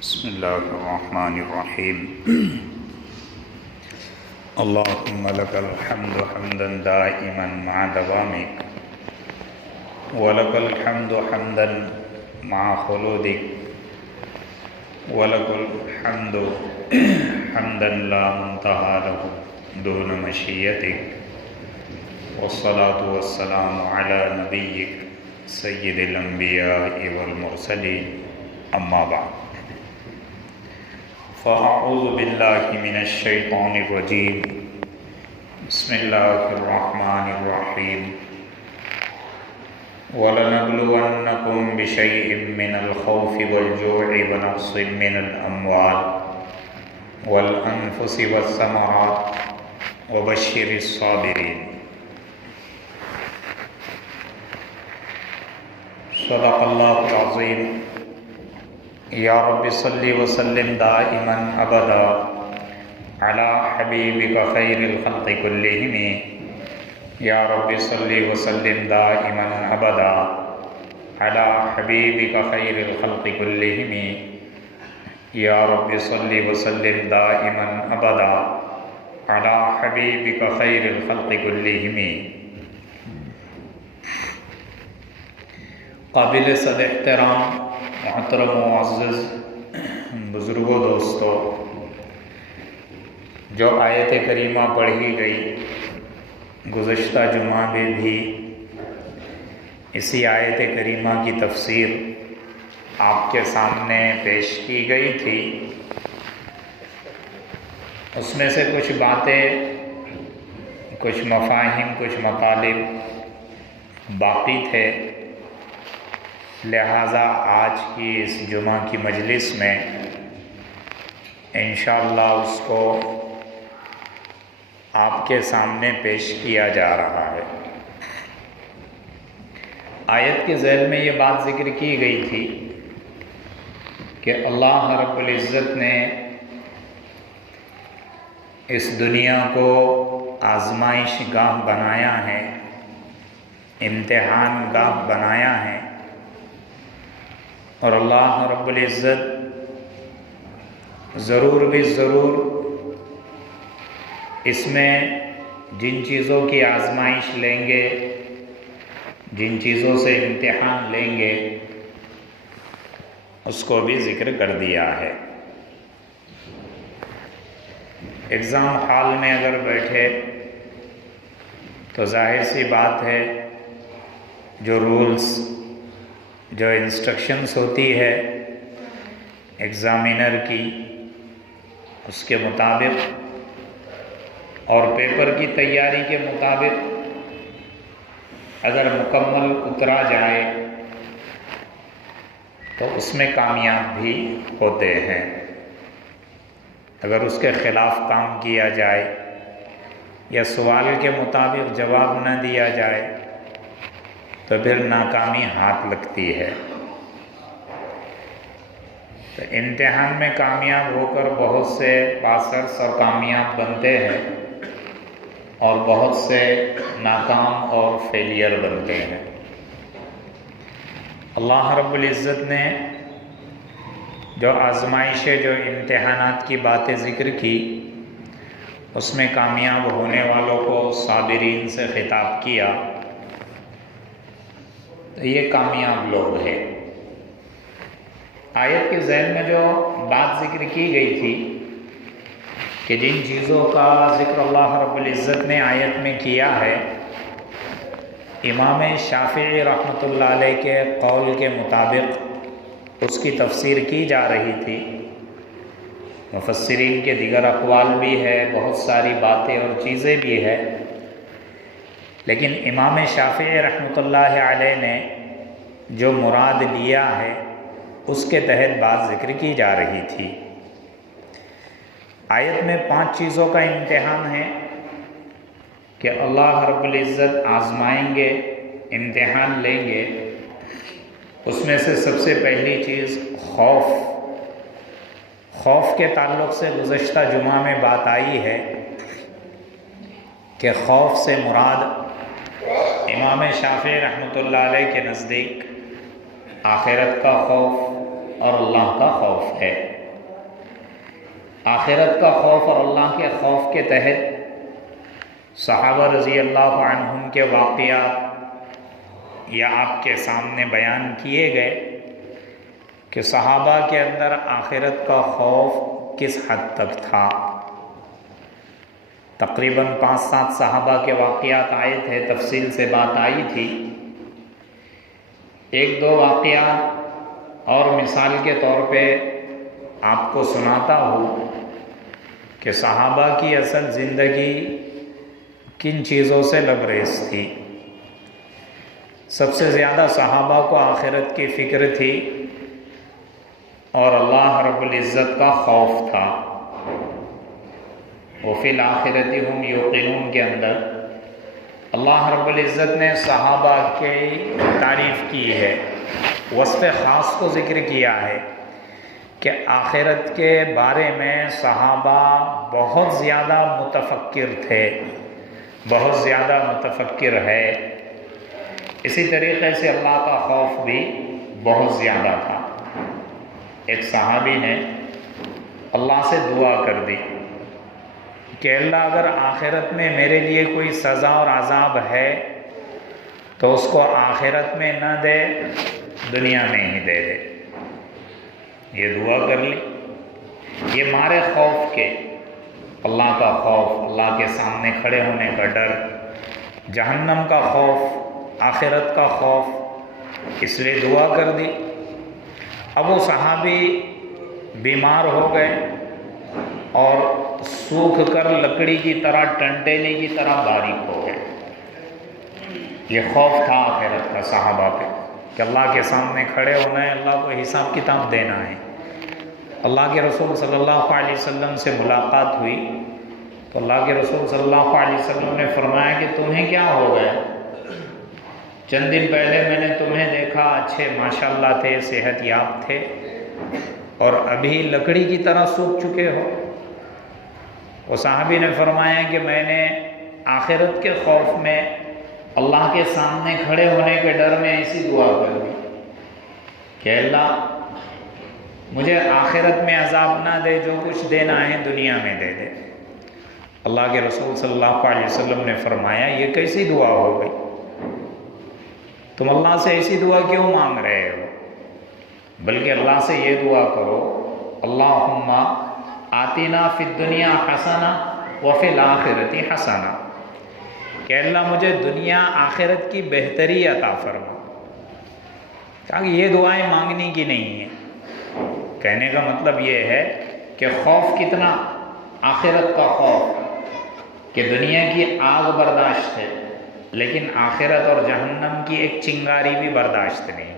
بسم الله الرحمن الرحيم اللهم لك الحمد حمدا دائما مع دوامك ولك الحمد حمدا مع خلودك ولك الحمد حمدا لا منتهى له دون مشيتك والصلاة والسلام على نبيك سيد الأنبياء والمرسلين أما بعد فأعوذ بالله من الشيطان الرجيم بسم الله الرحمن الرحيم وَلَنَبْلُوَنَّكُمْ بِشَيْءٍ مِّنَ الْخَوْفِ وَالْجُوعِ وَنَقْصٍ مِّنَ الْأَمْوَالِ وَالْأَنفُسِ وَالثَّمَرَاتِ وَبَشِّرِ الصَّابِرِينَ صدق اللہ العظیم یا رب صلی وسلم دائما ابدا علی حبیبک خیر الخلق کلہم یا رب صلی وسلم دائما ابدا علی حبیبک خیر الخلق کلہم یا رب صلی وسلم دائما ابدا علی حبیبک خیر الخلق کلہم۔ قابل صد احترام محترم و معزز بزرگوں دوستو، جو آیت کریمہ پڑھی گئی گزشتہ جمعہ میں بھی اسی آیت کریمہ کی تفسیر آپ کے سامنے پیش کی گئی تھی۔ اس میں سے کچھ باتیں، کچھ مفاہیم، کچھ مطالب باقی تھے، لہٰذا آج کی اس جمعہ کی مجلس میں انشاءاللہ اس کو آپ کے سامنے پیش کیا جا رہا ہے۔ آیت کے ذیل میں یہ بات ذکر کی گئی تھی کہ اللہ رب العزت نے اس دنیا کو آزمائش گاہ بنایا ہے، امتحان گاہ بنایا ہے، اور اللہ رب العزت ضرور بھی ضرور اس میں جن چیزوں کی آزمائش لیں گے، جن چیزوں سے امتحان لیں گے، اس کو بھی ذکر کر دیا ہے۔ ایگزام ہال میں اگر بیٹھے تو ظاہر سی بات ہے جو رولز، جو انسٹرکشنز ہوتی ہے ایگزامینر کی، اس کے مطابق اور پیپر کی تیاری کے مطابق اگر مکمل اترا جائے تو اس میں کامیاب بھی ہوتے ہیں، اگر اس کے خلاف کام کیا جائے یا سوال کے مطابق جواب نہ دیا جائے تو پھر ناکامی ہاتھ لگتی ہے۔ تو امتحان میں کامیاب ہو کر بہت سے پاسرز اور کامیاب بنتے ہیں، اور بہت سے ناکام اور فیلئر بنتے ہیں۔ اللہ رب العزت نے جو آزمائشیں، جو امتحانات کی باتیں ذکر کی، اس میں کامیاب ہونے والوں کو صابرین سے خطاب کیا، تو یہ کامیاب لوگ ہیں۔ آیت کے ذیل میں جو بات ذکر کی گئی تھی کہ جن چیزوں کا ذکر اللہ رب العزت نے آیت میں کیا ہے، امام شافعی رحمۃ اللہ علیہ کے قول کے مطابق اس کی تفسیر کی جا رہی تھی۔ مفسرین کے دیگر اقوال بھی ہے، بہت ساری باتیں اور چیزیں بھی ہے، لیکن امام شافعی رحمۃ اللہ علیہ نے جو مراد لیا ہے اس کے تحت بات ذکر کی جا رہی تھی۔ آیت میں 5 چیزوں کا امتحان ہے کہ اللہ رب العزت آزمائیں گے، امتحان لیں گے۔ اس میں سے سب سے پہلی چیز خوف۔ خوف کے تعلق سے گزشتہ جمعہ میں بات آئی ہے کہ خوف سے مراد امام شافعی رحمۃ اللہ علیہ کے نزدیک آخرت کا خوف، اور اللہ کا خوف ہے۔ آخرت کا خوف اور اللہ کے خوف کے تحت صحابہ رضی اللہ عنہم کے واقعات یا آپ کے سامنے بیان کیے گئے کہ صحابہ کے اندر آخرت کا خوف کس حد تک تھا۔ تقریباً 5-7 صحابہ کے واقعات آئے تھے، تفصیل سے بات آئی تھی۔ 1-2 واقعات اور مثال کے طور پہ آپ کو سناتا ہوں کہ صحابہ کی اصل زندگی کن چیزوں سے لبریز تھی۔ سب سے زیادہ صحابہ کو آخرت کی فکر تھی اور اللہ رب العزت کا خوف تھا۔ وفی الآخرۃ ہم یوقنون کے اندر اللہ رب العزت نے صحابہ کی تعریف کی ہے، وصف خاص کو ذکر کیا ہے کہ آخرت کے بارے میں صحابہ بہت زیادہ متفکر تھے، بہت زیادہ متفکر ہے۔ اسی طریقے سے اللہ کا خوف بھی بہت زیادہ تھا۔ ایک صحابی نے اللہ سے دعا کر دی کہ اللہ اگر آخرت میں میرے لیے کوئی سزا اور عذاب ہے تو اس کو آخرت میں نہ دے، دنیا میں ہی دے دے۔ یہ دعا کر لی۔ یہ مارے خوف کے، اللہ کا خوف، اللہ کے سامنے کھڑے ہونے کا ڈر، جہنم کا خوف، آخرت کا خوف، اس لیے دعا کر دی۔ اب وہ صحابی بیمار ہو گئے اور سوکھ کر لکڑی کی طرح، ٹنٹیلی کی طرح باریک ہو گئے۔ یہ خوف تھا آخرت کا صحابہ پہ کہ اللہ کے سامنے کھڑے ہونا ہے، اللہ کو حساب کتاب دینا ہے۔ اللہ کے رسول صلی اللہ علیہ وسلم سے ملاقات ہوئی تو اللہ کے رسول صلی اللہ علیہ وسلم نے فرمایا کہ تمہیں کیا ہو گیا؟ چند دن پہلے میں نے تمہیں دیکھا، اچھے ماشاءاللہ تھے، صحت یاب تھے، اور ابھی لکڑی کی طرح سوکھ چکے ہو۔ وہ صحابی نے فرمایا کہ میں نے آخرت کے خوف میں، اللہ کے سامنے کھڑے ہونے کے ڈر میں ایسی دعا کر دی کہ اللہ مجھے آخرت میں عذاب نہ دے، جو کچھ دینا ہے دنیا میں دے دے۔ اللہ کے رسول صلی اللہ علیہ وسلم نے فرمایا یہ کیسی دعا ہو گئی؟ تم اللہ سے ایسی دعا کیوں مانگ رہے ہو؟ بلکہ اللہ سے یہ دعا کرو، اللہم آتنا فی الدنیا حسنہ وفی الآخرۃ حسنہ، کہ اللہ مجھے دنیا آخرت کی بہتری عطا فرما۔ کہ یہ دعائیں مانگنے کی نہیں ہیں۔ کہنے کا مطلب یہ ہے کہ خوف کتنا، آخرت کا خوف، کہ دنیا کی آگ برداشت ہے لیکن آخرت اور جہنم کی ایک چنگاری بھی برداشت نہیں۔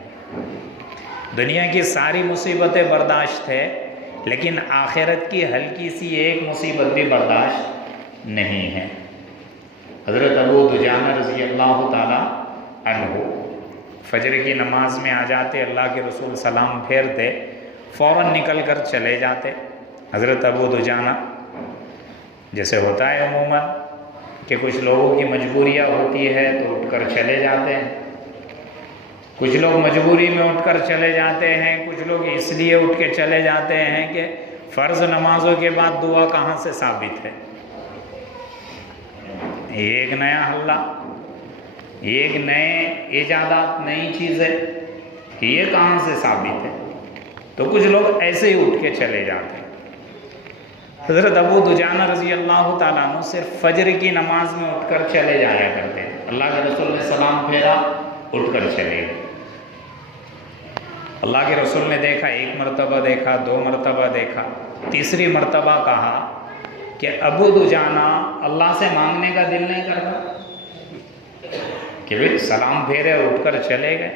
دنیا کی ساری مصیبتیں برداشت ہے لیکن آخرت کی ہلکی سی ایک مصیبت بھی برداشت نہیں ہے۔ حضرت ابو دجانہ رضی اللہ تعالی عنہ فجر کی نماز میں آ جاتے، اللہ کے رسول سلام پھیرتے، فوراً نکل کر چلے جاتے۔ حضرت ابو دجانہ، جیسے ہوتا ہے عموماً کہ کچھ لوگوں کی مجبوریاں ہوتی ہے تو اٹھ کر چلے جاتے ہیں، کچھ لوگ مجبوری میں اٹھ کر چلے جاتے ہیں، کچھ لوگ اس لیے اٹھ کے چلے جاتے ہیں کہ فرض نمازوں کے بعد دعا کہاں سے ثابت ہے؟ یہ ایک نیا حلہ، یہ ایک نئے ایجادات، نئی چیزیں، کہ یہ کہاں سے ثابت ہے؟ تو کچھ لوگ ایسے ہی اٹھ کے چلے جاتے ہیں۔ حضرت ابو دجانہ رضی اللہ تعالیٰ عنہ صرف فجر کی نماز میں اٹھ کر چلے جایا کرتے ہیں۔ اللہ کے رسول نے سلام پھیرا، اٹھ کر چلے گئے۔ اللہ کے رسول نے دیکھا، 1 مرتبہ دیکھا، 2 مرتبہ دیکھا، تیسری مرتبہ کہا کہ ابو دجانہ اللہ سے مانگنے کا دل نہیں کرتا؟ کہ بھئی سلام پھیرے اور اٹھ کر چلے گئے۔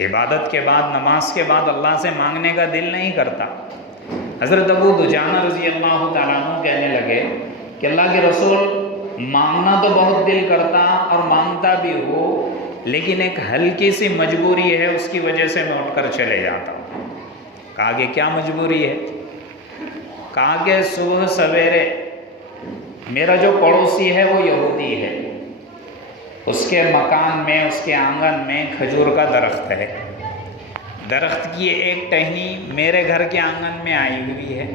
عبادت کے بعد، نماز کے بعد اللہ سے مانگنے کا دل نہیں کرتا۔ حضرت ابو دجانہ رضی اللہ تعالیٰ عنہ کہنے لگے کہ اللہ کے رسول مانگنا تو بہت دل کرتا اور مانگتا بھی ہو، لیکن ایک ہلکی سی مجبوری ہے، اس کی وجہ سے میں اٹھ کر چلے جاتا ہوں۔ کہا کہ کیا مجبوری ہے؟ کہا کہ صبح سویرے میرا جو پڑوسی ہے وہ یہودی ہے، اس کے مکان میں، اس کے آنگن میں کھجور کا درخت ہے، درخت کی ایک ٹہنی میرے گھر کے آنگن میں آئی ہوئی ہے،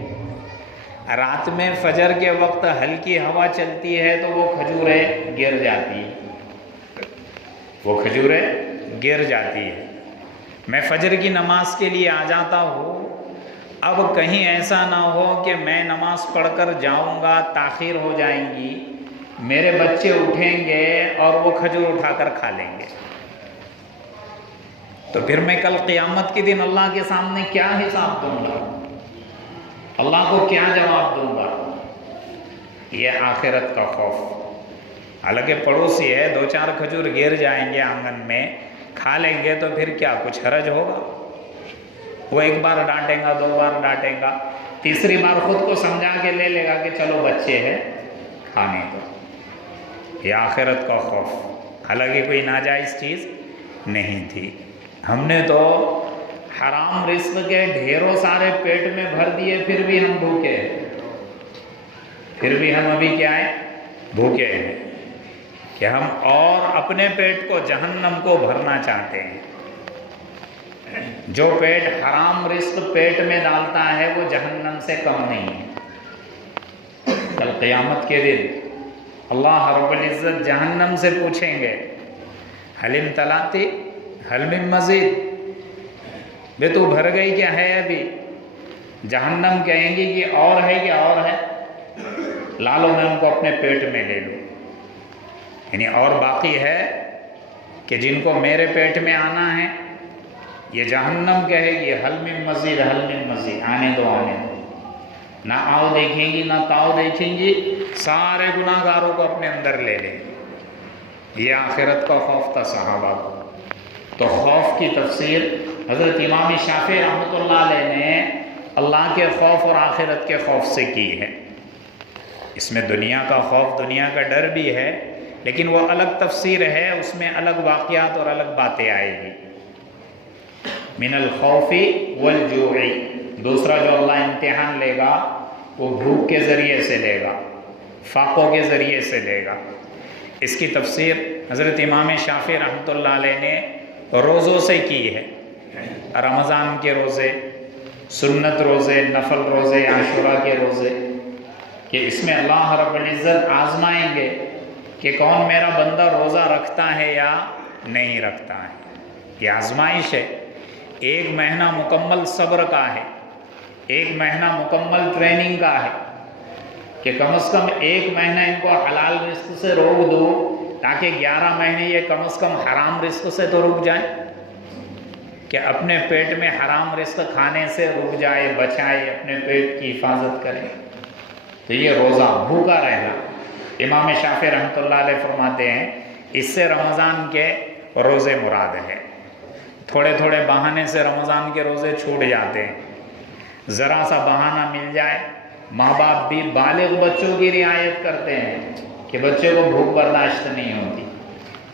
رات میں فجر کے وقت ہلکی ہوا چلتی ہے تو وہ کھجوریں گر جاتی ہیں، وہ کھجوریں گر جاتی ہیں۔ میں فجر کی نماز کے لیے آ جاتا ہوں، اب کہیں ایسا نہ ہو کہ میں نماز پڑھ کر جاؤں گا، تاخیر ہو جائیں گی، میرے بچے اٹھیں گے اور وہ کھجور اٹھا کر کھا لیں گے، تو پھر میں کل قیامت کے دن اللہ کے سامنے کیا حساب دوں گا، اللہ کو کیا جواب دوں گا؟ یہ آخرت کا خوف۔ حالانکہ پڑوسی ہے، 2-4 کھجور گر جائیں گے آنگن میں، کھا لیں گے تو پھر کیا کچھ حرج ہوگا؟ وہ 1 بار ڈانٹیں گا، 2 بار ڈانٹیں گا، تیسری بار خود کو سمجھا کے لے لے گا کہ چلو بچے ہیں کھانے دو۔ یہ آخرت کا خوف، حالانکہ کوئی ناجائز چیز نہیں تھی۔ ہم نے تو حرام رزق کے ڈھیروں سارے پیٹ میں بھر دیے، پھر بھی ہم بھوکے ہیں، پھر بھی ہم ابھی کیا ہیں؟ بھوکے ہیں، کہ ہم اور اپنے پیٹ کو جہنم کو بھرنا چاہتے ہیں۔ جو پیٹ حرام رزق پیٹ میں ڈالتا ہے وہ جہنم سے کم نہیں ہے۔ کل قیامت کے دن اللہ رب العزت جہنم سے پوچھیں گے حل امتلاتی حل من مزید، بے تو بھر گئی کیا ہے ابھی؟ جہنم کہیں گی کہ اور ہے کیا اور ہے؟ لالو میں ان کو اپنے پیٹ میں لے لوں، یعنی اور باقی ہے کہ جن کو میرے پیٹ میں آنا ہے۔ یہ جہنم کہے گی حل من مزید حل من مزید، آنے دو آنے دو، نہ آؤ دیکھیں گی نہ تاؤ دیکھیں گی، سارے گناہ گاروں کو اپنے اندر لے لیں گے۔ یہ آخرت کا خوف تھا صحابہ کو۔ تو خوف کی تفسیر حضرت امام شافعی رحمۃ اللہ علیہ نے اللہ کے خوف اور آخرت کے خوف سے کی ہے۔ اس میں دنیا کا خوف، دنیا کا ڈر بھی ہے، لیکن وہ الگ تفسیر ہے، اس میں الگ واقعات اور الگ باتیں آئے گی۔ من الخوف والجوع، دوسرا جو اللہ امتحان لے گا وہ بھوک کے ذریعے سے لے گا، فاقوں کے ذریعے سے لے گا۔ اس کی تفسیر حضرت امام شافعی رحمۃ اللہ علیہ نے روزوں سے کی ہے، رمضان کے روزے، سنت روزے، نفل روزے، عاشورہ کے روزے، کہ اس میں اللہ رب العزت آزمائیں گے کہ کون میرا بندہ روزہ رکھتا ہے یا نہیں رکھتا ہے۔ یہ آزمائش ہے، 1 مہینہ مکمل صبر کا ہے، 1 مہینہ مکمل ٹریننگ کا ہے، کہ کم از کم 1 مہینہ ان کو حلال رزق سے روک دو تاکہ 11 مہینے یہ کم از کم حرام رزق سے تو رک جائیں، کہ اپنے پیٹ میں حرام رزق کھانے سے رک جائے، بچائے، اپنے پیٹ کی حفاظت کرے۔ تو یہ روزہ بھوکا رہنا، امام شافعی رحمۃ اللہ علیہ فرماتے ہیں اس سے رمضان کے روزے مراد ہے۔ تھوڑے تھوڑے بہانے سے رمضان کے روزے چھوٹ جاتے ہیں، ذرا سا بہانہ مل جائے، ماں باپ بھی بالغ بچوں کی رعایت کرتے ہیں کہ بچے کو بھوک برداشت نہیں ہوتی،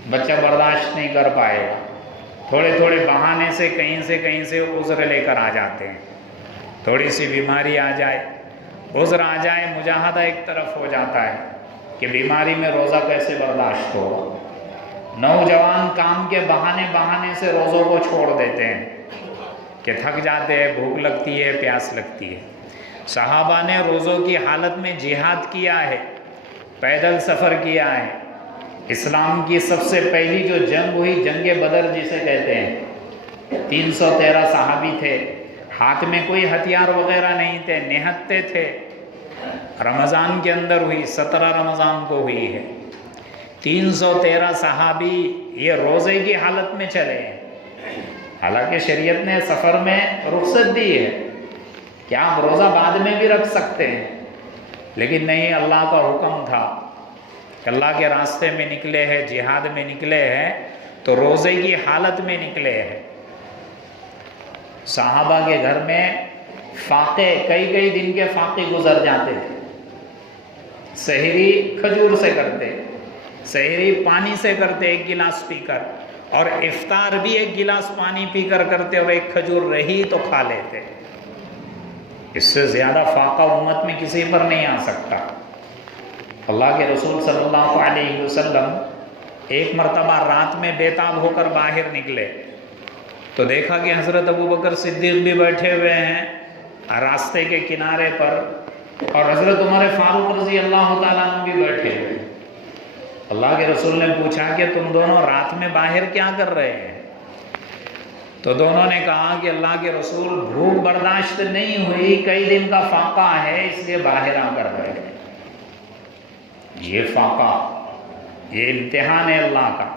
بچہ برداشت نہیں کر پائے گا، تھوڑے تھوڑے بہانے سے کہیں سے عذر لے کر آ جاتے ہیں، تھوڑی سی بیماری آ جائے، عذر آ جائے، مجاہدہ ایک طرف ہو جاتا ہے کہ بیماری میں روزہ کیسے برداشت ہوگا۔ نوجوان کام کے بہانے سے روزوں کو چھوڑ دیتے ہیں کہ تھک جاتے ہیں، بھوک لگتی ہے، پیاس لگتی ہے۔ صحابہ نے روزوں کی حالت میں جہاد کیا ہے، پیدل سفر کیا ہے۔ اسلام کی سب سے پہلی جو جنگ ہوئی، جنگ بدر جسے کہتے ہیں، 313 صحابی تھے، ہاتھ میں کوئی ہتھیار وغیرہ نہیں تھے، نہتے تھے، رمضان کے اندر ہوئی، 17 رمضان کو ہوئی ہے۔ 313 صحابی یہ روزے کی حالت میں چلے ہیں، حالانکہ شریعت نے سفر میں رخصت دی ہے کہ آپ روزہ بعد میں بھی رکھ سکتے ہیں، لیکن نہیں، اللہ کا حکم تھا کہ اللہ کے راستے میں نکلے ہیں، جہاد میں نکلے ہیں تو روزے کی حالت میں نکلے ہیں۔ صحابہ کے گھر میں فاقے، کئی دن کے فاقے گزر جاتے تھے، سحری کھجور سے کرتے، سحری پانی سے کرتے 1 گلاس پی کر، اور افطار بھی 1 گلاس پانی پی کر کرتے، اور 1 کھجور رہی تو کھا لیتے۔ اس سے زیادہ فاقہ امت میں کسی پر نہیں آ سکتا۔ اللہ کے رسول صلی اللہ علیہ وسلم ایک مرتبہ رات میں بے تاب ہو کر باہر نکلے تو دیکھا کہ حضرت ابو بکر صدیق بھی بیٹھے ہوئے ہیں راستے کے کنارے پر، اور حضرت عمر فاروق رضی اللہ تعالیٰ عنہ بھی بیٹھے ہوئے ہیں۔ اللہ کے رسول نے پوچھا کہ تم دونوں رات میں باہر کیا کر رہے ہیں؟ تو دونوں نے کہا کہ اللہ کے رسول بھوک برداشت نہیں ہوئی، کئی دن کا فاقہ ہے، اس لیے باہر آ کر بیٹھے۔ یہ فاقہ، یہ امتحان ہے اللہ کا۔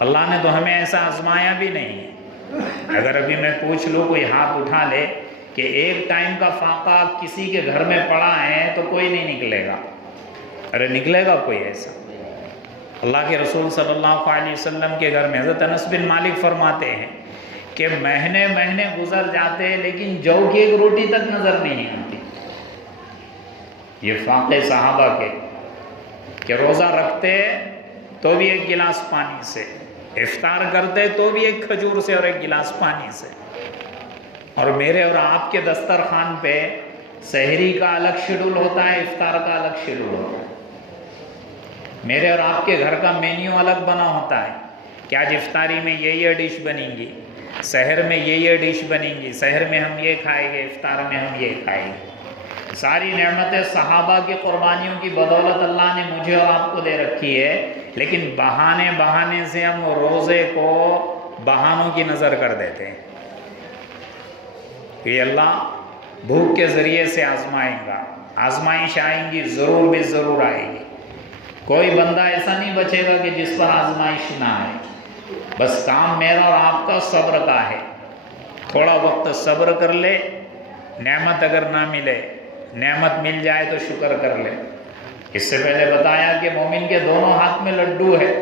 اللہ نے تو ہمیں ایسا آزمایا بھی نہیں ہے۔ اگر ابھی میں پوچھ لوں، کوئی ہاتھ اٹھا لے کہ ایک ٹائم کا فاقہ کسی کے گھر میں پڑا ہے، تو کوئی نہیں نکلے گا۔ ارے نکلے گا کوئی ایسا؟ اللہ کے رسول صلی اللہ علیہ وسلم کے گھر میں حضرت انس بن مالک فرماتے ہیں کہ مہینے مہینے گزر جاتے لیکن جو کی ایک روٹی تک نظر نہیں آتی۔ یہ فاقے صحابہ کے کہ روزہ رکھتے تو بھی ایک گلاس پانی سے، افطار کرتے تو بھی ایک کھجور سے اور ایک گلاس پانی سے، اور میرے اور آپ کے دسترخوان پہ سحری کا الگ شیڈول ہوتا ہے، افطار کا الگ شیڈول ہوتا ہے۔ میرے اور آپ کے گھر کا مینیو الگ بنا ہوتا ہے کہ آج افطاری میں یہ ڈش بنیں گی، سحر میں یہ ڈش بنیں گی، سحر میں ہم یہ کھائیں گے، افطار میں ہم یہ کھائیں گے۔ ساری نعمتیں صحابہ کی قربانیوں کی بدولت اللہ نے مجھے اور آپ کو دے رکھی ہے، لیکن بہانے سے ہم روزے کو بہانوں کی نظر کر دیتے ہیں۔ یہ اللہ بھوک کے ذریعے سے آزمائیں گا، آزمائش آئیں گی، ضرور بھی ضرور آئے گی۔ کوئی بندہ ایسا نہیں بچے گا کہ جس پر آزمائش نہ آئے۔ بس کام میرا اور آپ کا صبر کا ہے۔ تھوڑا وقت صبر کر لے، نعمت اگر نہ ملے، نعمت مل جائے تو شکر کر لے۔ اس سے پہلے بتایا کہ مومن کے دونوں ہاتھ میں لڈو ہے،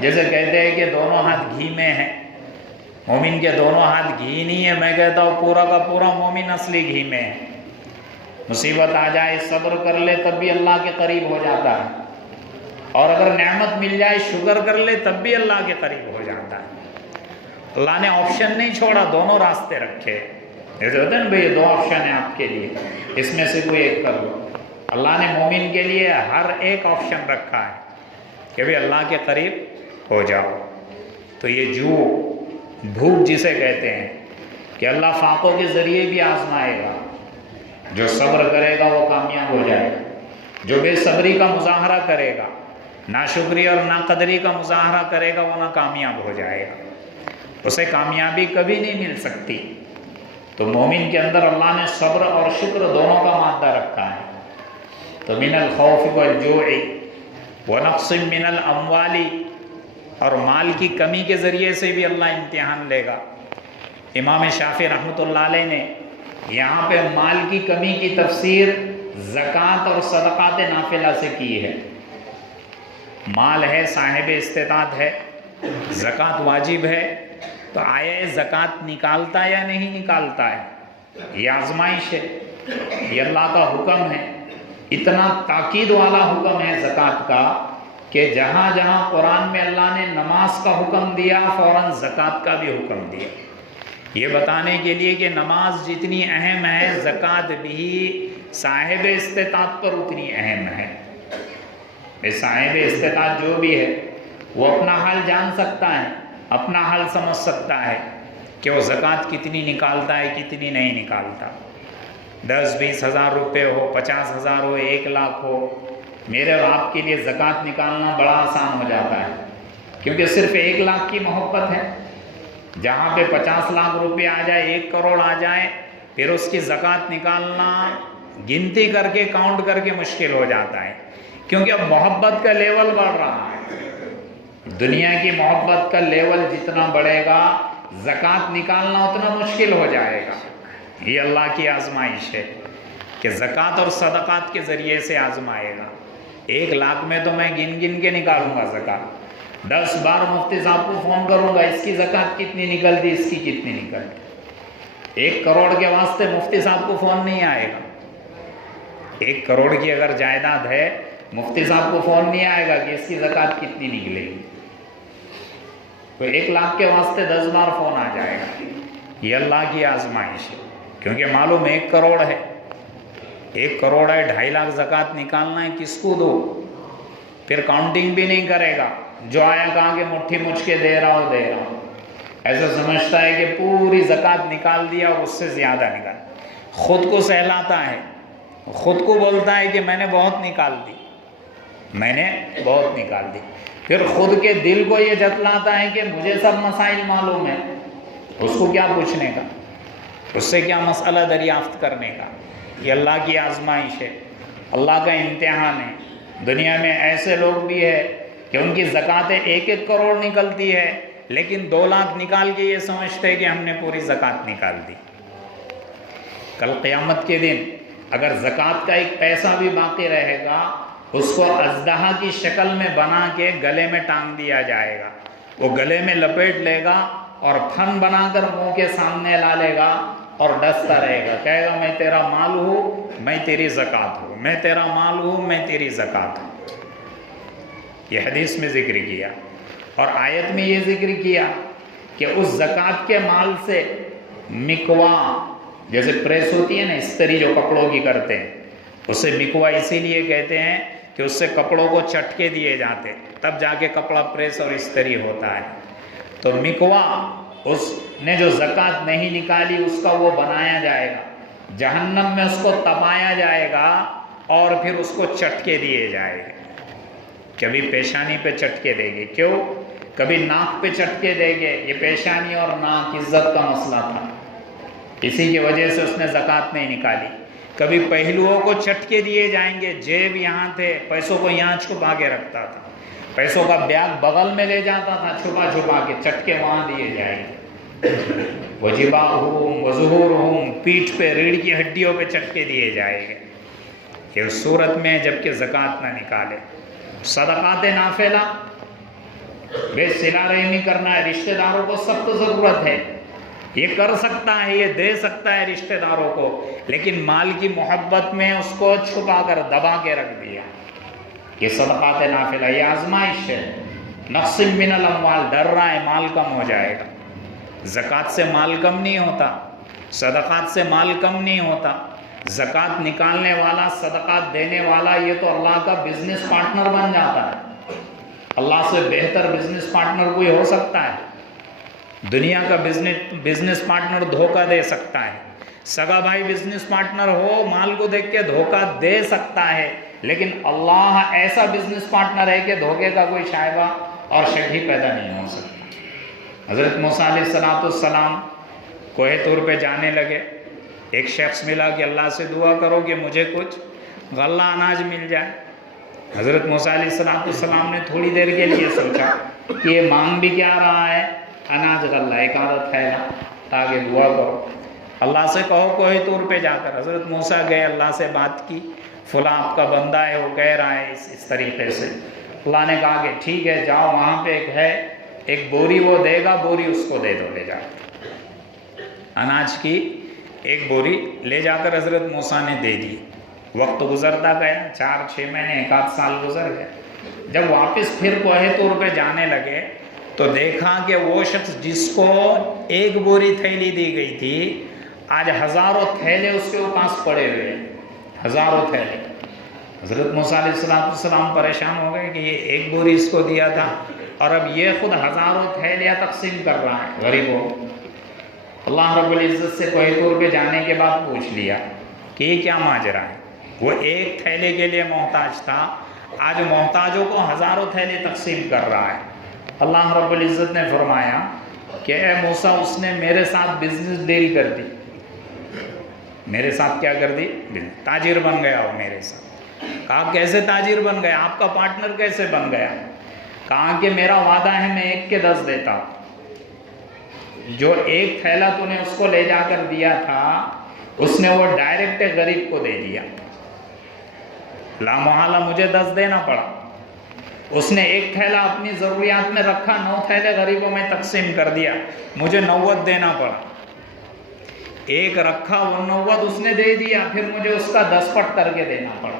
جیسے کہتے ہیں کہ دونوں ہاتھ گھی میں ہیں۔ مومن کے دونوں ہاتھ گھی نہیں ہے، میں کہتا ہوں پورا کا پورا مومن اصلی گھی میں ہے۔ مصیبت آ جائے صبر کر لے تب بھی اللہ کے قریب ہو جاتا ہے، اور اگر نعمت مل جائے شکر کر لے تب بھی اللہ کے قریب ہو جاتا ہے۔ اللہ نے آپشن نہیں چھوڑا، دونوں راستے رکھے۔ جیسے ہوتے ہیں نا بھئی، یہ دو آپشن ہیں آپ کے لیے، اس میں سے کوئی ایک کر لو۔ اللہ نے مومن کے لیے ہر ایک آپشن رکھا ہے کہ بھی اللہ کے قریب ہو جاؤ۔ تو یہ جو بھوک جسے کہتے ہیں کہ اللہ فاقوں کے ذریعے بھی آزمائے گا، جو صبر کرے گا وہ کامیاب ہو جائے گا، جو بے صبری کا مظاہرہ کرے گا، ناشکری اور ناقدری کا مظاہرہ کرے گا، وہ ناکامیاب ہو جائے گا، اسے کامیابی کبھی نہیں مل سکتی۔ تو مومن کے اندر اللہ نے صبر اور شکر دونوں کا مادہ رکھا ہے۔ تو من الخوف والجوع ونقص من الاموال، اور مال کی کمی کے ذریعے سے بھی اللہ امتحان لے گا۔ امام شافعی رحمۃ اللہ علیہ نے یہاں پہ مال کی کمی کی تفسیر زکوٰۃ اور صدقات نافلہ سے کی ہے۔ مال ہے، صاحب استطاعت ہے، زکوٰۃ واجب ہے، تو آیا زکوٰۃ نکالتا یا نہیں نکالتا ہے؟ یہ آزمائش ہے، یہ اللہ کا حکم ہے۔ اتنا تاکید والا حکم ہے زکوٰۃ کا کہ جہاں جہاں قرآن میں اللہ نے نماز کا حکم دیا، فوراً زکوٰۃ کا بھی حکم دیا، یہ بتانے کے لیے کہ نماز جتنی اہم ہے، زکوٰۃ بھی صاحب استطاعت پر اتنی اہم ہے۔ صاحب استطاعت جو بھی ہے وہ اپنا حال جان سکتا ہے، اپنا حال سمجھ سکتا ہے کہ وہ زکوٰۃ کتنی نکالتا ہے، کتنی نہیں نکالتا۔ 10-20 ہزار روپے ہو، 50 ہزار ہو، 1 لاکھ ہو، میرے اور آپ کے لیے زکوٰۃ نکالنا بڑا آسان ہو جاتا ہے، کیونکہ صرف 1 لاکھ کی محبت ہے۔ جہاں پہ 50 لاکھ روپے آ جائے، 1 کروڑ آ جائے، پھر اس کی زکوٰۃ نکالنا گنتی کر کے، کاؤنٹ کر کے مشکل ہو جاتا ہے، کیونکہ اب محبت کا لیول بڑھ رہا ہے۔ دنیا کی محبت کا لیول جتنا بڑھے گا، زکوٰۃ نکالنا اتنا مشکل ہو جائے گا۔ یہ اللہ کی آزمائش ہے کہ زکوٰۃ اور صدقات کے ذریعے سے آزمائے گا۔ 1 لاکھ میں تو میں گن گن کے نکالوں گا زکوٰۃ، 10 بار مفتی صاحب کو فون کروں گا، اس کی زکوٰۃ کتنی نکلتی، اس کی کتنی نکلتی۔ 1 کروڑ کے واسطے مفتی صاحب کو فون نہیں آئے گا۔ 1 کروڑ کی اگر جائیداد ہے، مفتی صاحب کو فون نہیں آئے گا کہ اس کی زکوٰۃ کتنی نکلے گی۔ تو 1 لاکھ کے واسطے 10 بار فون آ جائے گا۔ یہ اللہ کی آزمائش ہے، کیونکہ معلوم 1 کروڑ ہے، 1 کروڑ ہے، 2.5 لاکھ زکوٰۃ نکالنا ہے، کس کو دو؟ پھر کاؤنٹنگ بھی نہیں کرے گا، جو آیا کہا کہ مٹھی مچھ کے دے رہا ہوں۔ ایسا سمجھتا ہے کہ پوری زکوٰۃ نکال دیا اور اس سے زیادہ نکال، خود کو سہلاتا ہے، خود کو بولتا ہے کہ میں نے بہت نکال دی، میں نے بہت نکال دی، پھر خود کے دل کو یہ جتلاتا ہے کہ مجھے سب مسائل معلوم ہے، اس کو کیا پوچھنے کا، اس سے کیا مسئلہ دریافت کرنے کا۔ یہ اللہ کی آزمائش ہے، اللہ کا امتحان ہے۔ دنیا میں ایسے لوگ بھی ہیں کہ ان کی زکوٰۃ 1-1 کروڑ نکلتی ہے، لیکن 2 لاکھ نکال کے یہ سمجھتے کہ ہم نے پوری زکوٰۃ نکال دی۔ کل قیامت کے دن اگر زکوٰۃ کا ایک پیسہ بھی باقی رہے گا، اس کو اژدہا کی شکل میں بنا کے گلے میں ٹانگ دیا جائے گا، وہ گلے میں لپیٹ لے گا اور پھن بنا کر منہ کے سامنے لا لے گا اور ڈستا رہے گا، کہے گا میں تیرا مال ہوں، میں تیری زکوٰۃ ہوں، میں تیرا مال ہوں، میں تیری زکوٰۃ ہوں۔ یہ حدیث میں ذکر کیا، اور آیت میں یہ ذکر کیا کہ اس زکوٰۃ کے مال سے مکوا، جیسے پریس ہوتی ہے نا استری جو کپڑوں کی کرتے ہیں، اسے مکوا اسی لیے کہتے ہیں کہ اس سے کپڑوں کو چٹکے دیے جاتے، تب جا کے کپڑا پریس اور استری ہوتا ہے۔ تو مکوا، اس نے جو زکوٰۃ نہیں نکالی اس کا وہ بنایا جائے گا، جہنم میں اس کو تپایا جائے گا اور پھر اس کو چٹکے دیے جائے گے۔ کبھی پیشانی پہ چٹکے دے گے، کیوں؟ کبھی ناک پہ چٹکے دے گے، یہ پیشانی اور ناک عزت کا مسئلہ تھا، اسی کی وجہ سے اس نے زکوٰۃ نہیں نکالی۔ کبھی پہلوؤں کو چٹکے دیے جائیں گے، جیب یہاں تھے، پیسوں کو یہاں چھپا کے رکھتا تھا، پیسوں کا بیگ بغل میں لے جاتا تھا چھپا چھپا کے، چٹکے وہاں دیے جائیں گے۔ وجباہم وظہورہم، پیٹھ پہ ریڑھ کی ہڈیوں پہ چٹکے دیے جائیں گے۔ یہ اس صورت میں جبکہ زکوٰۃ نہ نکالے۔ صدقات نافلہ، بے صلہ رحمی کرنا ہے، رشتہ داروں کو سخت ضرورت ہے، یہ کر سکتا ہے، یہ دے سکتا ہے رشتہ داروں کو، لیکن مال کی محبت میں اس کو چھپا کر دبا کے رکھ دیا۔ یہ صدقات نافلہ، یہ آزمائش ہے۔ نقص من الاموال، ڈر رہا ہے مال کم ہو جائے گا۔ زکوٰۃ سے مال کم نہیں ہوتا، صدقات سے مال کم نہیں ہوتا۔ زکوٰۃ نکالنے والا، صدقات دینے والا، یہ تو اللہ کا بزنس پارٹنر بن جاتا ہے۔ اللہ سے بہتر بزنس پارٹنر کوئی ہو سکتا ہے؟ دنیا کا بزنس پارٹنر دھوکہ دے سکتا ہے، سگا بھائی بزنس پارٹنر ہو مال کو دیکھ کے دھوکہ دے سکتا ہے، لیکن اللہ ایسا بزنس پارٹنر ہے کہ دھوکے کا کوئی شائبہ اور شک ہی پیدا نہیں ہو سکتا۔ حضرت موسیٰ علیہ السلام کوہ طور پہ جانے لگے، ایک شخص ملا کہ اللہ سے دعا کرو کہ مجھے کچھ غلہ اناج مل جائے۔ حضرت موسیٰ علیہ السلام نے تھوڑی دیر کے لیے سوچا کہ یہ مانگ بھی کیا رہا ہے، اناج غلہ، ایک عادت ہے نا، تاکہ دعا کرو، اللہ سے کہو کوہ طور پہ جا کر۔ حضرت موسیٰ گئے، اللہ سے بات کی، فلاں آپ کا بندہ ہے، وہ کہہ رہا ہے اس طریقے سے۔ اللہ نے کہا کہ ٹھیک ہے، جاؤ، وہاں پہ ایک بوری وہ دے گا، بوری اس کو دے دو، لے جا اناج کی ایک بوری لے جا کر حضرت موسیٰ نے دے دی۔ وقت گزرتا گیا، 4-6 مہینے، 1 آدھ سال گزر گئے۔ جب واپس پھر کوہ طور پہ جانے لگے تو دیکھا کہ وہ شخص جس کو ایک بوری تھیلی دی گئی تھی، آج ہزاروں تھیلے اس کے پاس پڑے ہوئے، ہزاروں تھیلے۔ حضرت موسیٰ علیہ السلام پریشان ہو گئے کہ یہ ایک بوری اس کو دیا تھا اور اب یہ خود ہزاروں تھیلیاں تقسیم کر رہا ہے غریبوں۔ اللہ رب العزت سے کوہ طور پہ جانے کے بعد پوچھ لیا کہ یہ کیا ماجرا ہے؟ وہ ایک تھیلے کے لیے محتاج تھا، آج محتاجوں کو ہزاروں تھیلے تقسیم کر رہا ہے۔ اللہ رب العزت نے فرمایا کہ اے موسیٰ، اس نے میرے ساتھ بزنس ڈیل کر دی۔ میرے ساتھ کیا کر دی؟ تاجر بن گیا وہ میرے ساتھ۔ کہا کیسے تاجر بن گیا؟ آپ کا پارٹنر کیسے بن گیا؟ کہا کہ میرا وعدہ ہے میں 1 کے 10 دیتا ہوں۔ جو ایک تھیلا تو نے اس کو لے جا کر دیا تھا، اس نے وہ ڈائریکٹ غریب کو دے دیا، لا محالہ مجھے 10 دینا پڑا۔ اس نے 1 تھیلا اپنی ضروریات میں رکھا، 9 تھیلے غریبوں میں تقسیم کر دیا، مجھے 90 دینا پڑا۔ 1 رکھا، وہ 90 اس نے دے دیا، پھر مجھے اس کا 10 پٹ کر کے دینا پڑا۔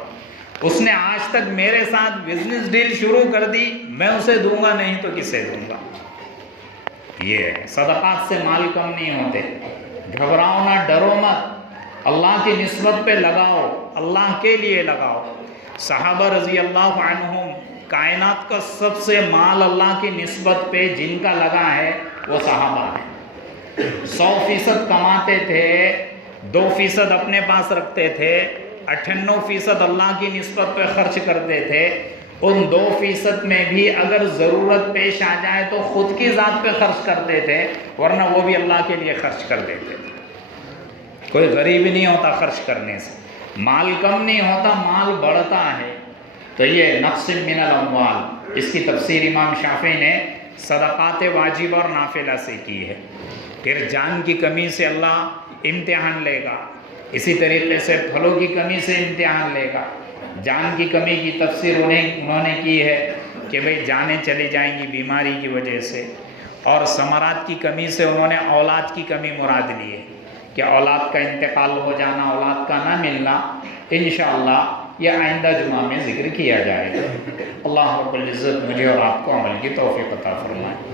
اس نے آج تک میرے ساتھ بزنس ڈیل شروع کر دی، میں اسے دوں گا نہیں تو کسے دوں گا؟ یہ صدقات سے مال کم نہیں ہوتے۔ گھبراؤ نہ، ڈرو مت، اللہ کی نسبت پہ لگاؤ، اللہ کے لیے لگاؤ۔ صحابہ رضی اللہ عنہم، کائنات کا سب سے مال اللہ کی نسبت پہ جن کا لگا ہے وہ صحابہ ہیں۔ 100% کماتے تھے، 2% اپنے پاس رکھتے تھے، 98% اللہ کی نسبت پہ خرچ کرتے تھے۔ ان 2% میں بھی اگر ضرورت پیش آ جائے تو خود کی ذات پہ خرچ کرتے تھے، ورنہ وہ بھی اللہ کے لیے خرچ کر دیتے تھے۔ کوئی غریب نہیں ہوتا خرچ کرنے سے، مال کم نہیں ہوتا، مال بڑھتا ہے۔ تو یہ نقص من الاموال، اس کی تفسیر امام شافعی نے صدقات واجب اور نافلہ سے کی ہے۔ پھر جان کی کمی سے اللہ امتحان لے گا، اسی طریقے سے پھلوں کی کمی سے امتحان لے گا۔ جان کی کمی کی تفسیر انہوں نے کی ہے کہ بھئی جانیں چلی جائیں گی بیماری کی وجہ سے، اور ثمرات کی کمی سے انہوں نے اولاد کی کمی مراد لی ہے کہ اولاد کا انتقال ہو جانا، اولاد کا نہ ملنا۔ انشاءاللہ یہ آئندہ جمعہ میں ذکر کیا جائے گا۔ اللہ رب العزت مجھے اور آپ کو عمل کی توفیق عطا فرمائے۔